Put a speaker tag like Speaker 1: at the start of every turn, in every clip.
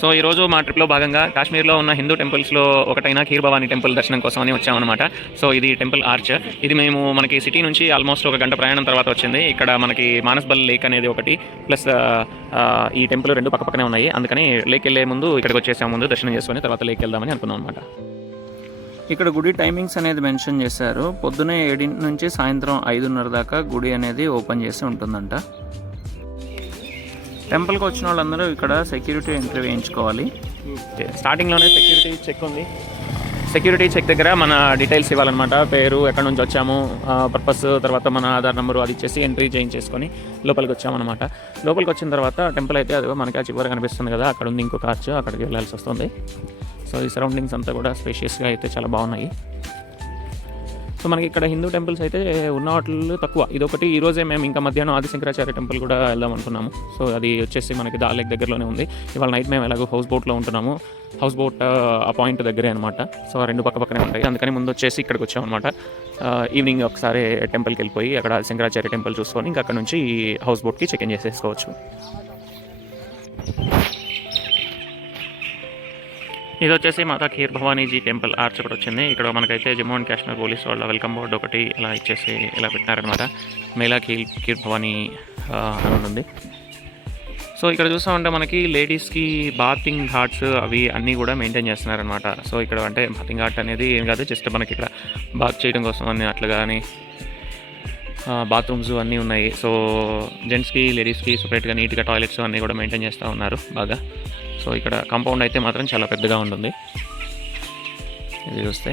Speaker 1: So ఈరోజు మా ట్రిప్లో భాగంగా కాశ్మీర్లో ఉన్న హిందూ టెంపుల్స్లో ఒకటైన ఖీర్ భవానీ టెంపుల్ దర్శనం కోసం అని వచ్చామన్నమాట సో ఇది టెంపుల్ ఆర్చ్. ఇది మేము మనకి సిటీ నుంచి ఆల్మోస్ట్ ఒక గంట ప్రయాణం తర్వాత వచ్చింది. ఇక్కడ మనకి మానస్బల్ లేక్ అనేది ఒకటి ప్లస్ ఈ టెంపుల్ రెండు పక్కపక్కనే ఉన్నాయి. అందుకని లేక్ వెళ్ళే ముందు ఇక్కడికి వచ్చేసాము ముందు దర్శనం చేసుకొని తర్వాత లేక్ వెళ్దామని అనుకున్నాం అనమాట ఇక్కడ గుడి టైమింగ్స్ అనేది మెన్షన్ చేశారు. పొద్దునే ఏడింటి నుంచి సాయంత్రం ఐదున్నర దాకా గుడి అనేది ఓపెన్ చేసి ఉంటుందంట. టెంపుల్కి వచ్చిన వాళ్ళందరూ ఇక్కడ సెక్యూరిటీ ఎంట్రీ వేయించుకోవాలి. స్టార్టింగ్లోనే సెక్యూరిటీ చెక్ ఉంది. సెక్యూరిటీ చెక్ దగ్గర మన డీటెయిల్స్ ఇవ్వాలన్నమాట. పేరు ఎక్కడి నుంచి వచ్చాము పర్పస్ తర్వాత మన ఆధార్ నెంబరు అది ఇచ్చేసి ఎంట్రీ చేయించేసుకొని లోపలికి వచ్చామన్నమాట. లోపలికి వచ్చిన తర్వాత టెంపుల్ అయితే అది మనకి ఆ చివరి కనిపిస్తుంది కదా అక్కడ ఉంది ఇంకో కార్చు అక్కడికి వెళ్ళాల్సి వస్తుంది. సో ఈ సరౌండింగ్స్ అంతా కూడా స్పేషియస్గా అయితే చాలా బాగున్నాయి. సో మనకి ఇక్కడ హిందూ టెంపుల్స్ అయితే ఉన్న వాటిల్లో తక్కువ. ఇదొకటి. ఈ రోజే మేము ఇంకా మధ్యాహ్నం ఆదిశంకరాచార్య టెంపుల్ కూడా వెళ్దాం అనుకున్నాము. సో అది వచ్చేసి మనకి దా లేక్ దగ్గరలోనే ఉంది. ఇవాళ నైట్ మేము ఎలాగో హౌస్ బోట్లో ఉంటున్నాము. హౌస్ బోట్ ఆ పాయింట్ దగ్గరే అనమాట సో ఆ రెండు పక్క పక్కనే ఉంటాయి. అందుకని ముందు వచ్చేసి ఇక్కడికి వచ్చాం అనమాట ఈవినింగ్ ఒకసారి టెంపుల్కి వెళ్ళిపోయి అక్కడ శంకరాచార్య టెంపుల్ చూసుకొని ఇంకా అక్కడ నుంచి హౌస్ బోట్కి చెక్ ఇన్ చేసేసుకోవచ్చు. ఇది వచ్చేసి మాతా ఖీర్ భవానీజీ టెంపుల్ ఆర్చ్ ఒకటి వచ్చింది. ఇక్కడ మనకైతే జమ్మూ అండ్ కాశ్మీర్ పోలీస్ వాళ్ళ వెల్కమ్ బోర్డు ఒకటి ఇలా ఇచ్చేసి ఇలా పెట్టారనమాట మేలా ఖీర్ ఖీర్ భవానీ అని ఉంది. సో ఇక్కడ చూసామంటే మనకి లేడీస్కి బాతింగ్ ఘాట్స్ అవి అన్నీ కూడా మెయింటైన్ చేస్తున్నారనమాట సో ఇక్కడ అంటే బాతింగ్ ఘాట్ అనేది ఏం కాదు జస్ట్ మనకి ఇక్కడ బాత్ చేయడం కోసం అన్ని అట్లా కానీ బాత్రూమ్స్ అన్నీ ఉన్నాయి. సో జెంట్స్కి లేడీస్కి సపరేట్గా నీట్గా టాయిలెట్స్ అన్నీ కూడా మెయింటైన్ చేస్తూ ఉన్నారు బాగా. సో ఇక్కడ కాంపౌండ్ అయితే మాత్రం చాలా పెద్దగా ఉంటుంది. ఇది చూస్తే.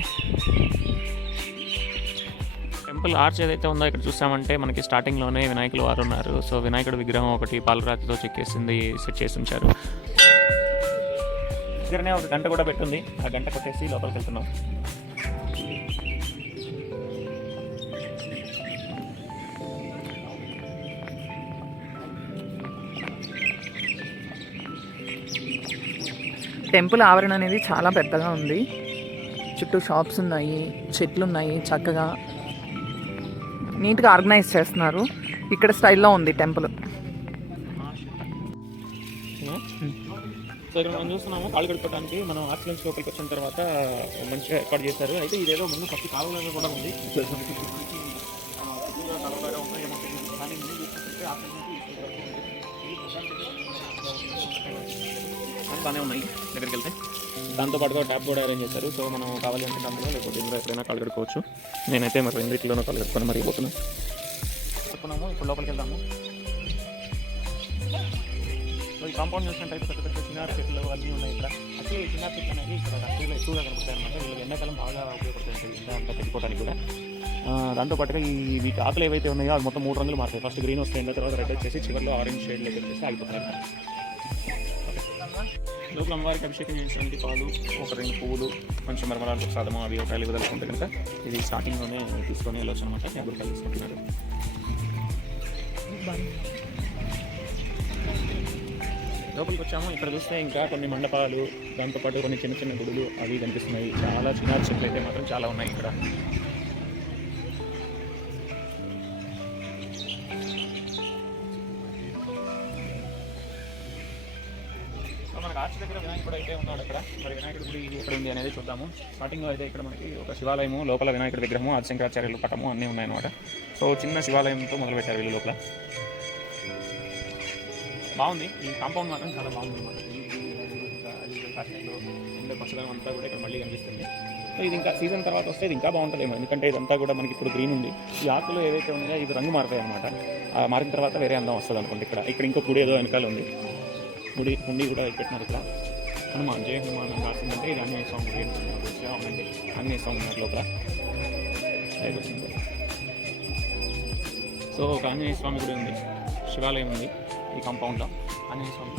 Speaker 1: టెంపుల్ ఆర్చ్ ఏదైతే ఉందో ఇక్కడ చూసామంటే మనకి స్టార్టింగ్లోనే వినాయకులు వారు ఉన్నారు. సో వినాయకుడి విగ్రహం ఒకటి పాలరాతితో చెక్కేసింది సెట్ చేసి ఉంచారు దగ్గరనే ఒక గంట కూడా పెట్టుంది. ఆ గంట కొట్టేసి లోపలికి వెళ్తున్నాం.
Speaker 2: టెంపుల్ ఆవరణ అనేది చాలా పెద్దగా ఉంది. చుట్టూ షాప్స్ ఉన్నాయి చెట్లు ఉన్నాయి చక్కగా. నీట్గా ఆర్గనైజ్ చేస్తున్నారు. ఇక్కడ స్టైల్లో ఉంది టెంపుల్.
Speaker 1: సో ఇక్కడ మనం చూస్తున్నాము కాళ్ళు కడుక్కోవడానికి మనం ఆక్సిడెంట్స్ నుంచి లోపలికి వచ్చిన తర్వాత మంచిగా ఏర్పాటు చేశారు. అయితే ఇదేదో ముందు ఫస్ట్ కాలువలాగా కూడా ఉంది. కానీ బాగానే ఉన్నాయి. దగ్గరికి వెళ్తే. దాంతో పాటుగా ట్యాప్ కూడా అరేంజ్ చేశారు. సో మనం కావాలి అంటే దాంట్లో లేకపోతే ఇందులో ఎప్పుడైనా కాళ్ళు కడుక్కోవచ్చు. నేనైతే మరి రెండింటిలోనూ కాళ్ళు కడుక్కొని మరి పోతున్నాను. చెప్పుకున్నాము ఇప్పుడు లోపలికి వెళ్దాము. సో ఈ కాంపౌండ్ చూసినట్టయితే పెద్ద పెద్ద చిన్నారు చెట్లు అన్నీ ఉన్నాయి ఇక్కడ. యాక్చువల్లీ ఈ చిన్నారు చెట్లు అనేవి ఇక్కడ రాష్ట్రీయంలో ఎక్కువగా కనపడతాయి అనమాట వీళ్ళకి ఎండాకాలం బాగా ఉపయోగపడుతుంది. ఇంత అంతా పెట్టుకోవడానికి కూడా. ఆ, దాంతో పాటుగా ఈ వీటి ఆకులు ఏవైతే ఉన్నాయో అవి మొత్తం మూడు రంగులు మారుతాయి. ఫస్ట్ గ్రీన్ వస్తాయి తర్వాత రెడ్ వచ్చేసి చివరిలో ఆరెంజ్ షేడ్ లెక్క వచ్చేసి ఆగిపోతాయి లోపల అమ్మవారికి అభిషేకం చేయించడానికి పాలు ఒక రెండు పువ్వులు కొంచెం మరమరాలు సాధము అవి ఒక ఐదు వదలుకుంటే కనుక ఇది స్టార్టింగ్లోనే తీసుకొని వెళ్ళొచ్చు అనమాట ఎవరికాయలు తీసుకుంటున్నారు. లోపలికి వచ్చాము. ఇక్కడ చూస్తే ఇంకా కొన్ని మండపాలు దాంతోపాటు కొన్ని చిన్న చిన్న గుడులు అవి కనిపిస్తున్నాయి. చాలా చిన్న చెట్లు అయితే మాత్రం చాలా ఉన్నాయి ఇక్కడ. దగ్గర వినాయకుడు అయితే ఉన్నాడు ఇక్కడ మరి వినాయకుడి గుడి ఎక్కడ ఉంది అనేది చూద్దాము. స్టార్టింగ్లో అయితే ఇక్కడ మనకి ఒక శివాలయము లోపల వినాయకుడి విగ్రహము ఆదిశంకరాచార్యులు పటము అన్నీ ఉన్నాయన్నమాట. సో చిన్న శివాలయంతో మొదలుపెట్టారు వీళ్ళు లోపల. బాగుంది. ఈ కాంపౌండ్ మాత్రం చాలా బాగుంది అన్నమాట. ఉండే పచ్చదనం అంతా కూడా ఇక్కడ మళ్ళీ కనిపిస్తుంది. సో ఇది ఇంకా సీజన్ తర్వాత వస్తే ఇది ఇంకా బాగుంటుందేమో. ఎందుకంటే ఇదంతా కూడా మనకి ఇప్పుడు గ్రీన్ ఉంది. ఈ ఆకులు ఏవైతే ఉన్నాయో ఇది రంగు మారుతాయి అనమాట మారిన తర్వాత వేరే అందం వస్తుంది అనుకోండి ఇక్కడ. ఇక్కడ ఇంకో గుడి ఏదో వెనకాల ఉంది. గుడి గుండి కూడా పెట్టినారు ఇక్కడ. హనుమాన్ జయ హనుమాన్ అని రాసిందంటే ఇది ఆంజనేయ స్వామి గుడి అవునండి ఆంజనేయ స్వామి ఉన్నారు లోపల. సో ఒక ఆంజనేయ స్వామి గుడి ఉంది. శివాలయం ఉంది ఈ కాంపౌండ్లో ఆంజనేయ స్వామి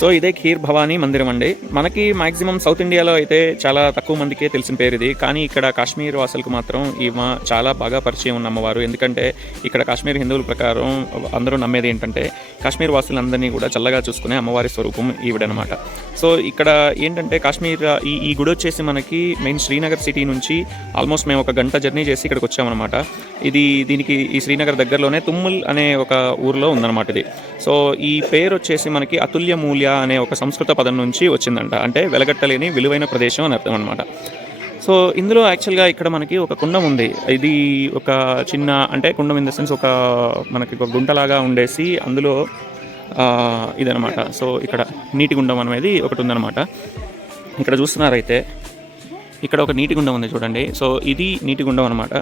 Speaker 1: సో ఇదే ఖీర్ భవానీ మందిరం అండి. మనకి మాక్సిమం సౌత్ ఇండియాలో అయితే చాలా తక్కువ మందికే తెలిసిన పేరు ఇది. కానీ ఇక్కడ కాశ్మీర్ వాసులకు మాత్రం ఈమె చాలా బాగా పరిచయం ఉన్న అమ్మవారు. ఎందుకంటే ఇక్కడ కాశ్మీర్ హిందువుల ప్రకారం అందరూ నమ్మేది ఏంటంటే కాశ్మీర్ వాసులందరినీ కూడా చల్లగా చూసుకునే అమ్మవారి స్వరూపం ఈవిడనమాట. సో ఇక్కడ ఏంటంటే కాశ్మీర్ ఈ ఈ గుడి వచ్చేసి మనకి మెయిన్ శ్రీనగర్ సిటీ నుంచి ఆల్మోస్ట్ మేము ఒక గంట జర్నీ చేసి ఇక్కడికి వచ్చామన్నమాట. ఇది దీనికి ఈ శ్రీనగర్ దగ్గరలోనే తుమ్ముల్ అనే ఒక ఊరిలో ఉందన్నమాట ఇది. సో ఈ పేరు వచ్చేసి మనకి అతుల్య మూల్య అనే ఒక సంస్కృత పదం నుంచి వచ్చిందంట. అంటే వెలగట్టలేని విలువైన ప్రదేశం అని అర్థం అనమాట సో ఇందులో యాక్చువల్గా ఇక్కడ మనకి ఒక కుండం ఉంది. ఇది ఒక చిన్న అంటే కుండం ఇన్ ద సెన్స్ ఒక మనకి ఒక గుంటలాగా ఉండేసి అందులో ఇదనమాట సో ఇక్కడ నీటి గుండం అనేది ఒకటి ఉందన్నమాట. ఇక్కడ చూస్తున్నారైతే ఇక్కడ ఒక నీటి గుండం ఉంది చూడండి. సో ఇది నీటి గుండం అనమాట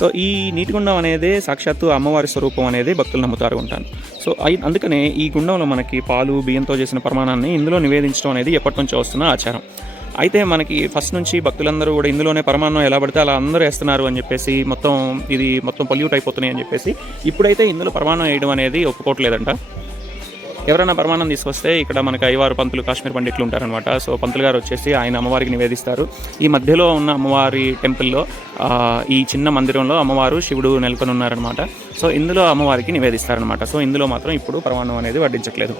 Speaker 1: సో ఈ నీటి గుండం అనేది సాక్షాత్తు అమ్మవారి స్వరూపం అనేది భక్తులు నమ్ముతారు ఉంటాను సో అందుకనే ఈ గుండంలో మనకి పాలు బియ్యంతో చేసిన ప్రమాణాన్ని ఇందులో నివేదించడం అనేది ఎప్పటి నుంచో వస్తున్న ఆచారం. అయితే మనకి ఫస్ట్ నుంచి భక్తులందరూ కూడా ఇందులోనే పరమాన్నం ఎలా పడితే అలా అందరూ వేస్తున్నారు అని చెప్పేసి మొత్తం ఇది మొత్తం పొల్యూట్ అయిపోతున్నాయి అని చెప్పేసి ఇప్పుడైతే ఇందులో పరమాన్నం వేయడం అనేది ఒప్పుకోవట్లేదంట. ఎవరైనా ప్రమాణం తీసుకొస్తే ఇక్కడ మనకి అయ్యవారు పంతులు కాశ్మీర్ పండిట్లు ఉంటారనమాట సో పంతులు గారు వచ్చేసి ఆయన అమ్మవారికి నివేదిస్తారు. ఈ మధ్యలో ఉన్న అమ్మవారి టెంపుల్లో ఈ చిన్న మందిరంలో అమ్మవారు శివుడు నెలకొని ఉన్నారనమాట సో ఇందులో అమ్మవారికి నివేదిస్తారనమాట సో ఇందులో మాత్రం ఇప్పుడు ప్రమాణం అనేది వడ్డించట్లేదు.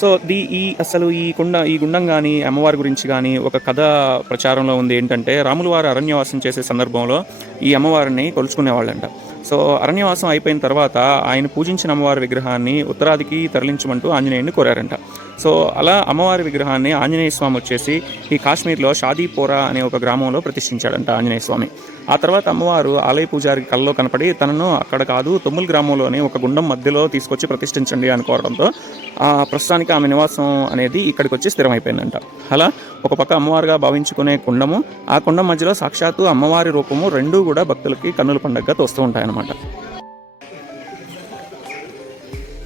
Speaker 1: సో ది ఈ అసలు ఈ కుండ ఈ గుండం కానీ అమ్మవారి గురించి కానీ ఒక కథ ప్రచారంలో ఉంది ఏంటంటే రాములు వారు అరణ్యవాసం చేసే సందర్భంలో ఈ అమ్మవారిని కొలుచుకునేవాళ్ళంట. సో అరణ్యవాసం అయిపోయిన తర్వాత ఆయన పూజించిన అమ్మవారి విగ్రహాన్ని ఉత్తరాదికి తరలించమంటూ ఆంజనేయుడిని కోరారంట. సో అలా అమ్మవారి విగ్రహాన్ని ఆంజనేయ స్వామి వచ్చేసి ఈ కాశ్మీర్లో షాదీపోరా అనే ఒక గ్రామంలో ప్రతిష్ఠించాడంట ఆంజనేయ స్వామి. ఆ తర్వాత అమ్మవారు ఆలయ పూజారి కళ్ళలో కనపడి తనను అక్కడ కాదు తొమ్మిది గ్రామంలోని ఒక గుండం మధ్యలో తీసుకొచ్చి ప్రతిష్ఠించండి అనుకోవడంతో ఆ ప్రస్తుతానికి ఆమె నివాసం అనేది ఇక్కడికి వచ్చి స్థిరమైపోయిందంట. అలా ఒక పక్క అమ్మవారుగా భావించుకునే కుండము ఆ కుండం మధ్యలో సాక్షాత్తు అమ్మవారి రూపము రెండూ కూడా భక్తులకి కన్నుల పండుగగా తోస్తూ ఉంటాయన్నమాట.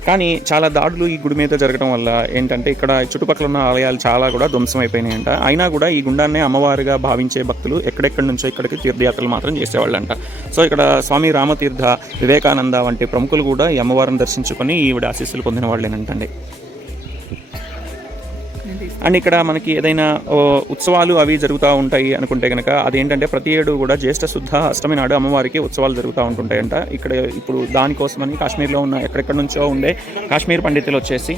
Speaker 1: కానీ చాలా దాడులు ఈ గుడి మీద జరగడం వల్ల ఏంటంటే ఇక్కడ చుట్టుపక్కల ఉన్న ఆలయాలు చాలా కూడా ధ్వంసం అయిపోయినాయంట అయినా కూడా ఈ గుండాన్నే అమ్మవారిగా భావించే భక్తులు ఎక్కడెక్కడి నుంచో ఇక్కడికి తీర్థయాత్రలు మాత్రం చేసేవాళ్ళంట. సో ఇక్కడ స్వామి రామతీర్థ వివేకానంద వంటి ప్రముఖులు కూడా ఈ అమ్మవారిని దర్శించుకొని ఈవిడ ఆశీస్సులు పొందిన వాళ్ళేనంటండి. అండ్ ఇక్కడ మనకి ఏదైనా ఉత్సవాలు అవి జరుగుతూ ఉంటాయి అనుకుంటే కనుక అదేంటంటే ప్రతి ఏడు కూడా జ్యేష్ఠ శుద్ధ అష్టమి నాడు అమ్మవారికి ఉత్సవాలు జరుగుతూ ఉంటుంటాయంట. ఇక్కడ ఇప్పుడు దానికోసమని కాశ్మీర్లో ఉన్న ఎక్కడెక్కడి నుంచో ఉండే కాశ్మీర్ పండితులు వచ్చేసి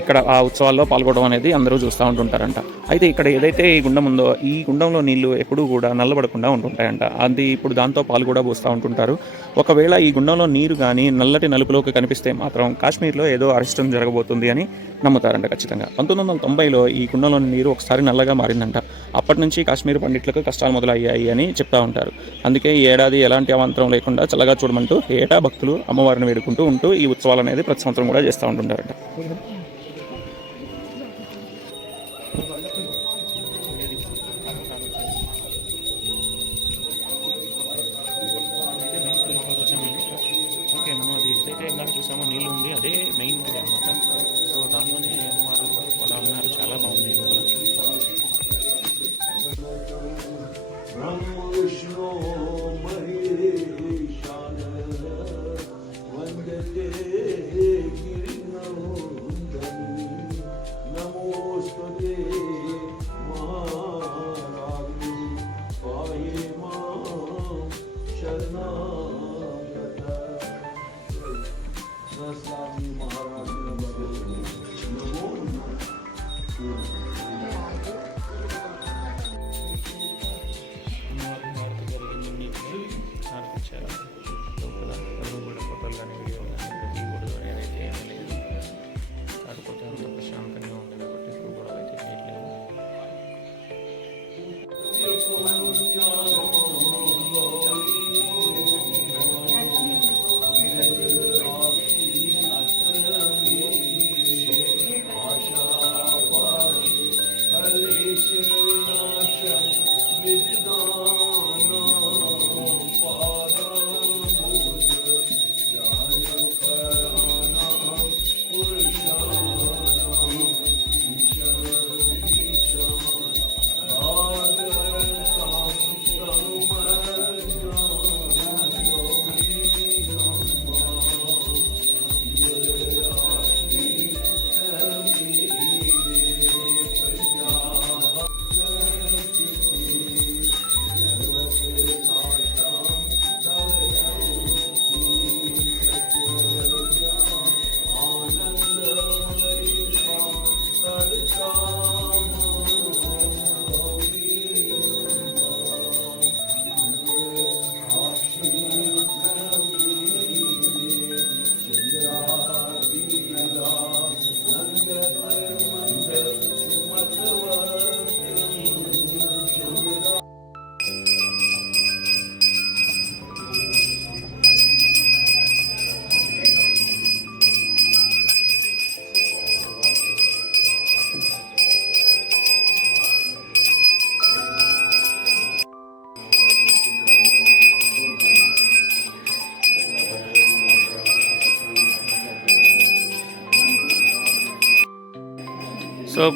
Speaker 1: ఇక్కడ ఆ ఉత్సవాల్లో పాల్గొనడం అనేది అందరూ చూస్తూ ఉంటుంటారంట. అయితే ఇక్కడ ఏదైతే ఈ గుండం ఉందో ఈ గుండంలో నీళ్ళు ఎప్పుడూ కూడా నల్లబడకుండా ఉంటుంటాయంట. అది ఇప్పుడు దాంతో పాలు కూడా పోస్తూ ఉంటుంటారు. ఒకవేళ ఈ గుండంలో నీరు కానీ నల్లటి నలుపులోకి కనిపిస్తే మాత్రం కాశ్మీర్లో ఏదో అరిష్టం జరగబోతుంది అని నమ్ముతారంట ఖచ్చితంగా. పంతొమ్మిది వందల తొంభైలో ఈ గుండంలోని నీరు ఒకసారి నల్లగా మారిందంట. అప్పటి నుంచి కాశ్మీర్ పండిట్లకు కష్టాలు మొదలయ్యాయి అని చెప్తా ఉంటారు. అందుకే ఈ ఏడాది ఎలాంటి అవాంతరం లేకుండా చల్లగా చూడమంటూ ఏటా భక్తులు అమ్మవారిని వేడుకుంటూ ఉంటూ ఈ ఉత్సవాలు అనేది ప్రతి సంవత్సరం కూడా చేస్తూ ఉంటుంటారంట. 뭐 거기
Speaker 3: 한
Speaker 1: Oh,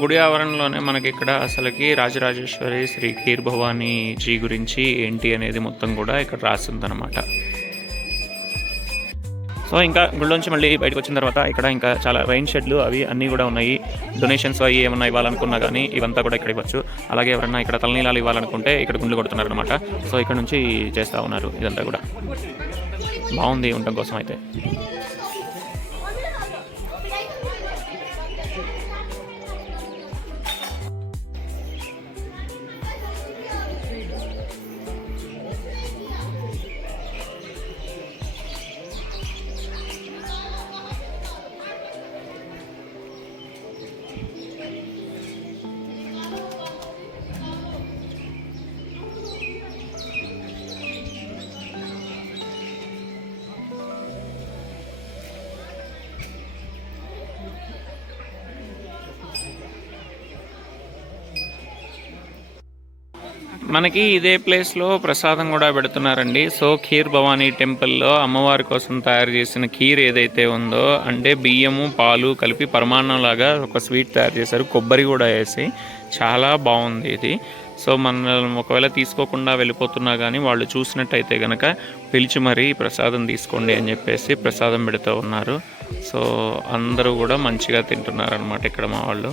Speaker 1: గుడి ఆవరణలోనే మనకి ఇక్కడ అసలుకి రాజరాజేశ్వరి శ్రీ కీర్ జీ గురించి ఏంటి అనేది మొత్తం కూడా ఇక్కడ రాసిందనమాట సో ఇంకా గుళ్ళోంచి మళ్ళీ బయటకు వచ్చిన తర్వాత ఇక్కడ ఇంకా చాలా రైన్ షెడ్లు అవి అన్నీ కూడా ఉన్నాయి. డొనేషన్స్ అవి ఏమన్నా ఇవ్వాలనుకున్నా కానీ ఇవంతా కూడా ఇక్కడ ఇవ్వచ్చు. అలాగే ఎవరన్నా ఇక్కడ తలనీలాలు ఇవ్వాలనుకుంటే ఇక్కడ గుండ్లు కొడుతున్నారు అనమాట సో ఇక్కడ నుంచి చేస్తూ ఉన్నారు ఇదంతా కూడా. బాగుంది ఉండటం కోసం అయితే. మనకి ఇదే ప్లేస్లో ప్రసాదం కూడా పెడుతున్నారండి. సో ఖీర్ భవానీ టెంపుల్లో అమ్మవారి కోసం తయారు చేసిన ఖీర్ ఏదైతే ఉందో అంటే బియ్యము పాలు కలిపి పరమాన్నం లాగా ఒక స్వీట్ తయారు చేశారు. కొబ్బరి కూడా వేసి చాలా బాగుంది ఇది. సో మనం ఒకవేళ తీసుకోకుండా వెళ్ళిపోతున్నా కానీ వాళ్ళు చూసినట్టయితే కనుక పిలిచి మరీ ప్రసాదం తీసుకోండి అని చెప్పేసి ప్రసాదం పెడుతూ ఉన్నారు. సో అందరూ కూడా మంచిగా తింటున్నారు అనమాట ఇక్కడ మా వాళ్ళు.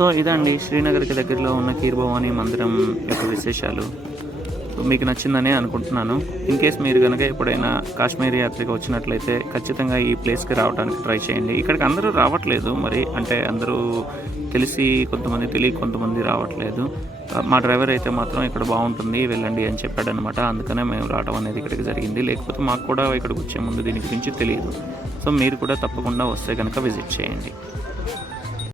Speaker 1: సో ఇదండి శ్రీనగర్కి దగ్గరలో ఉన్న కీర్ భవానీ మందిరం యొక్క విశేషాలు. మీకు నచ్చిందనే అనుకుంటున్నాను. ఇన్ కేస్ మీరు కనుక ఎప్పుడైనా కాశ్మీర్ యాత్రకు వచ్చినట్లయితే ఖచ్చితంగా ఈ ప్లేస్కి రావడానికి ట్రై చేయండి. ఇక్కడికి అందరూ రావట్లేదు మరి అంటే అందరూ తెలిసి కొంతమంది తెలియ కొంతమంది రావట్లేదు. మా డ్రైవర్ అయితే మాత్రం ఇక్కడ బాగుంటుంది వెళ్ళండి అని చెప్పాడు అనమాట అందుకనే మేము రావడం అనేది ఇక్కడికి జరిగింది. లేకపోతే మాకు కూడా ఇక్కడికి వచ్చే ముందు దీని గురించి తెలియదు. సో మీరు కూడా తప్పకుండా వస్తే కనుక విజిట్ చేయండి.